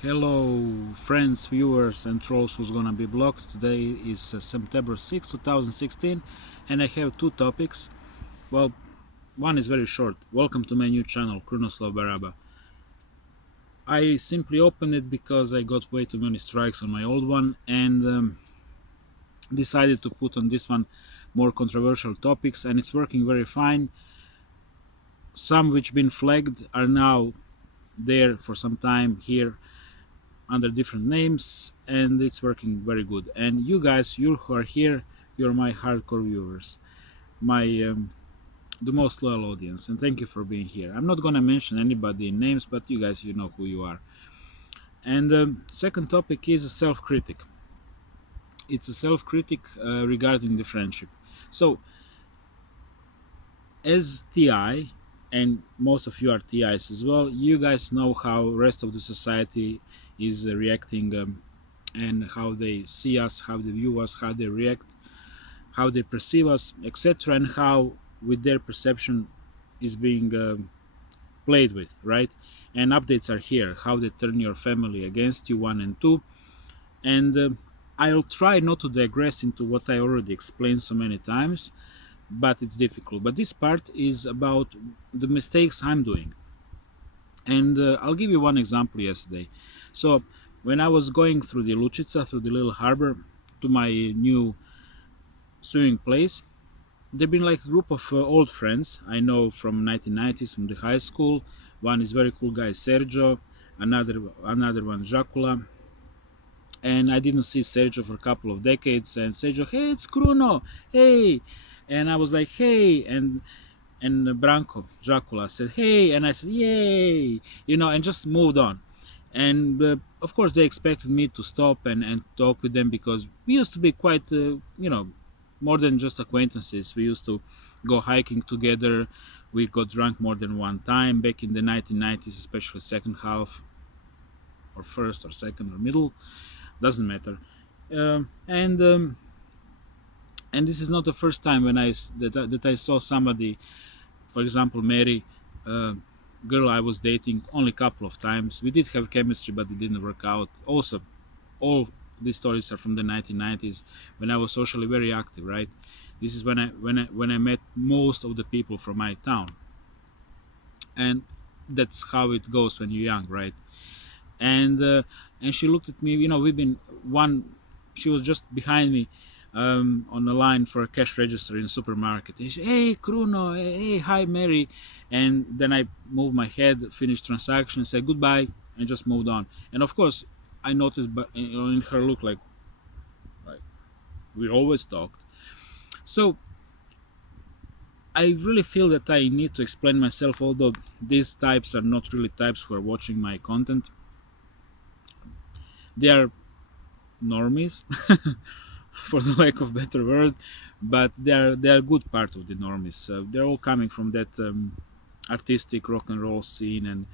Hello friends, viewers and trolls who's gonna be blocked. Today is September 6, 2016 and I have two topics. Well, one is very short. Welcome to my new channel, Krunoslav Baraba. I simply opened it because I got way too many strikes on my old one and decided to put on this one more controversial topics, and it's working very fine. Some which been flagged are now there for some time here under different names, and it's working very good. And you guys, you who are here, you're my hardcore viewers, my the most loyal audience, and thank you for being here. I'm not gonna mention anybody in names, but you guys, you know who you are. And second topic is a self-critic. It's a self-critic regarding the friendship. So as TI, and most of you are TIs as well, you guys know how rest of the society is reacting, and how they see us, how they view us, how they react, how they perceive us, etc., and how with their perception is being played with, right? And updates are here, how they turn your family against you, 1 and 2. And I'll try not to digress into what I already explained so many times, but it's difficult. But this part is about the mistakes I'm doing. And I'll give you one example yesterday. So when I was going through the Lučica, through the little harbor, to my new swimming place, there've been like a group of old friends I know from 1990s, from the high school. One is very cool guy, Sergio. Another one, Dracula. And I didn't see Sergio for a couple of decades. And Sergio, hey, it's Kruno, hey. And I was like, hey. And Branko, Dracula, said, hey. And I said, yay. And just moved on. And of course, they expected me to stop and talk with them, because we used to be quite, more than just acquaintances. We used to go hiking together. We got drunk more than one time back in the 1990s, especially second half, or first or second or middle, doesn't matter. And this is not the first time that I saw somebody, for example, Mary, girl I was dating only a couple of times. We did have chemistry, but it didn't work out. Also, all these stories are from the 1990s, when I was socially very active, right? This is when I met most of the people from my town, and that's how it goes when you're young, right? And she looked at me. We've been one. She was just behind me, on the line for a cash register in a supermarket. And she, hey, Kruno, hey, hi, Mary. And then I moved my head, finished transaction, said goodbye, and just moved on. And of course, I noticed, but in her look, like we always talked. So I really feel that I need to explain myself, although these types are not really types who are watching my content. They are normies, for the lack of better word, but they are good part of the normies. They're all coming from that artistic rock and roll scene,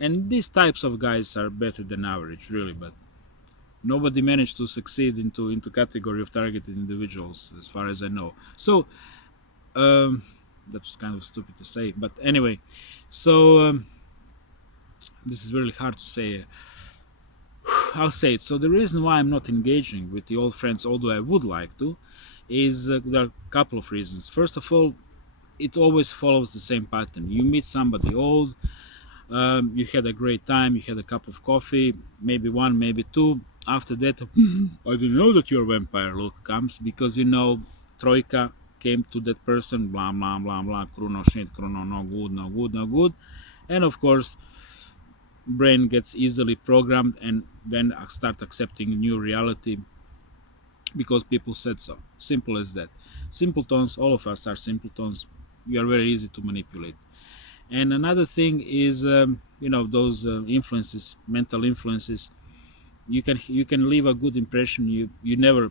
and these types of guys are better than average, really. But nobody managed to succeed into category of targeted individuals, as far as I know. So that was kind of stupid to say, but anyway. So this is really hard to say. I'll say it. So the reason why I'm not engaging with the old friends, although I would like to, is there are a couple of reasons. First of all, it always follows the same pattern. You meet somebody old, you had a great time, you had a cup of coffee, maybe one, maybe two. After that, I didn't know that you're a vampire. Look comes, because Troika came to that person, blah blah blah blah, Kruno shit, Kruno no good, no good, no good, and of course, brain gets easily programmed, and then I start accepting new reality because people said so. Simple as that. Simpletons, all of us are simpletons. We are very easy to manipulate. And another thing is, those influences, mental influences. You can leave a good impression. You never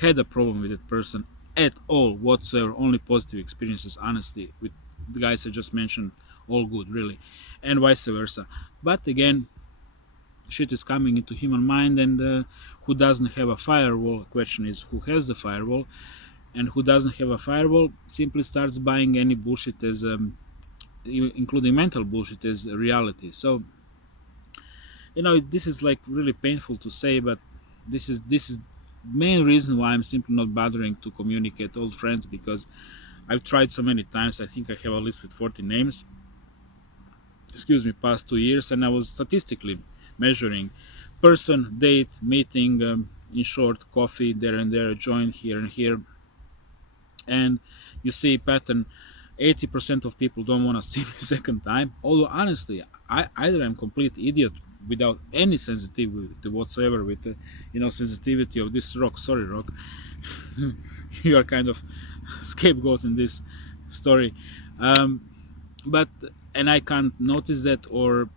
had a problem with that person at all whatsoever. Only positive experiences, honestly, with the guys I just mentioned. All good, really, and vice versa. But again, shit is coming into human mind, and who doesn't have a firewall? The question is, who has the firewall? And who doesn't have a firewall simply starts buying any bullshit as including mental bullshit, as reality. So this is like really painful to say, but this is main reason why I'm simply not bothering to communicate old friends, because I've tried so many times. I think I have a list with 40 names, excuse me, past 2 years, and I was statistically measuring person, date, meeting, in short, coffee there and there, join here and here, and you see pattern. 80% of people don't want to see me second time. Although honestly, I either I'm complete idiot without any sensitivity whatsoever with the sensitivity of this rock. Sorry, rock, you are kind of scapegoat in this story. Um, but and I can't notice that, or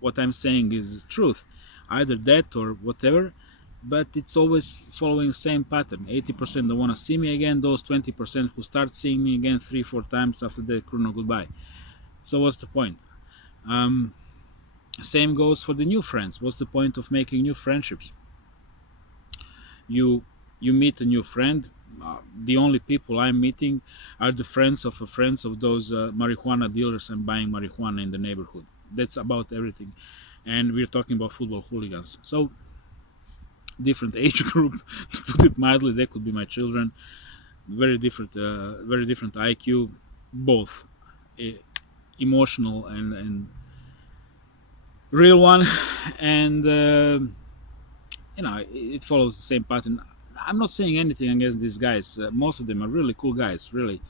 what I'm saying is truth, either that or whatever. But it's always following the same pattern. 80% don't want to see me again. Those 20% who start seeing me again 3-4 times, after that, chrono goodbye. So what's the point? um, Same goes for the new friends. What's the point of making new friendships? You you meet a new friend. The only people I'm meeting are the friends of those marijuana dealers and buying marijuana in the neighborhood. That's about everything. And we're talking about football hooligans. So different age group, to put it mildly. They could be my children. Very different IQ, both emotional and real one. And it follows the same pattern. I'm not saying anything against these guys. Most of them are really cool guys. Really,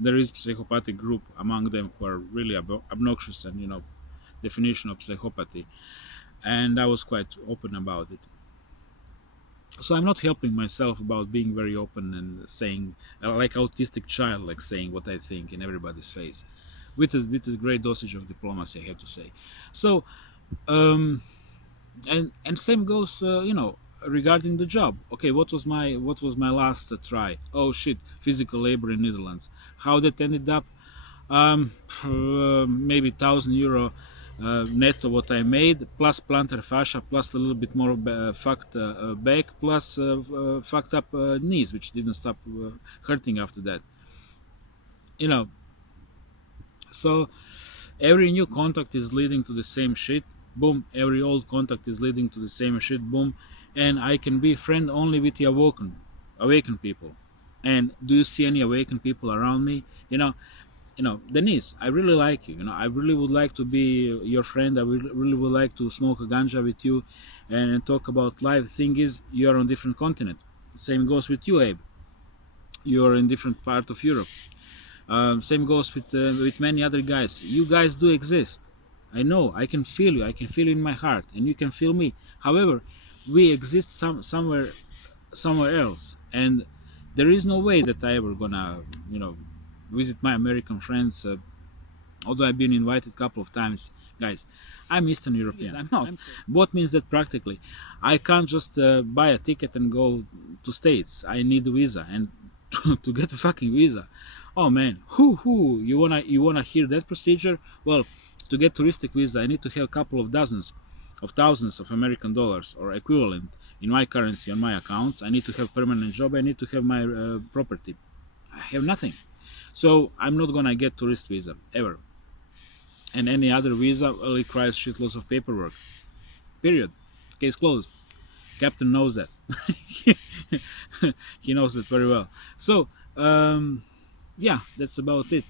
there is psychopathic group among them who are really obnoxious, and definition of psychopathy. And I was quite open about it. So I'm not helping myself about being very open and saying, like autistic child, like saying what I think in everybody's face, with a great dosage of diplomacy, I have to say. So um, and same goes, regarding the job. Okay, what was my last try? Oh shit, physical labor in Netherlands. How that ended up? Maybe €1,000 netto what I made, plus plantar fascia, plus a little bit more fucked back, plus fucked up knees, which didn't stop hurting after that. You know, so every new contact is leading to the same shit. Boom. Every old contact is leading to the same shit. Boom. And I can be friend only with the awakened people. And do you see any awakened people around me? Denise, I really like you. I really would like to be your friend. I really would like to smoke a ganja with you and talk about life. Thing is, you are on different continent. Same goes with you, Abe. You are in different part of Europe. Same goes with many other guys. You guys do exist. I know. I can feel you. I can feel you in my heart, and you can feel me. However, we exist somewhere else, and there is no way that I ever gonna visit my American friends. Although I've been invited a couple of times, guys, I'm Eastern European. I'm not. What means that practically, I can't just buy a ticket and go to States. I need a visa, and to get a fucking visa. Oh man, who you wanna hear that procedure? Well, to get touristic visa, I need to have a couple of dozens of thousands of American dollars or equivalent in my currency on my accounts. I need to have permanent job. I need to have my property. I have nothing. So I'm not gonna get tourist visa ever. And any other visa, well, requires shitloads of paperwork. Period. Case closed. Captain knows that. He knows that very well. So yeah, that's about it.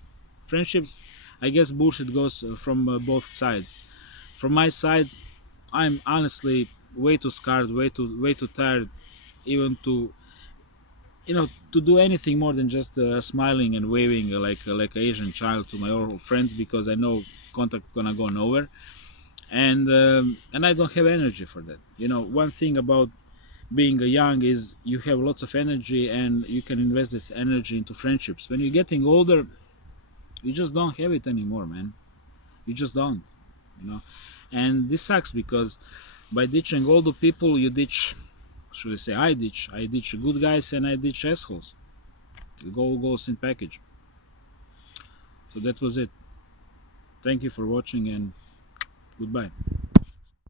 Friendships, I guess bullshit goes from both sides. From my side, I'm honestly way too scared, way too tired, even to do anything more than just smiling and waving like an Asian child to my old friends, because I know contact gonna go nowhere, and I don't have energy for that. One thing about being a young is you have lots of energy and you can invest this energy into friendships. When you're getting older, you just don't have it anymore, man. You just don't, you know. And this sucks, because by ditching all the people, you ditch, should I say, I ditch good guys and I ditch assholes. It all goes in package. So that was it. Thank you for watching, and goodbye.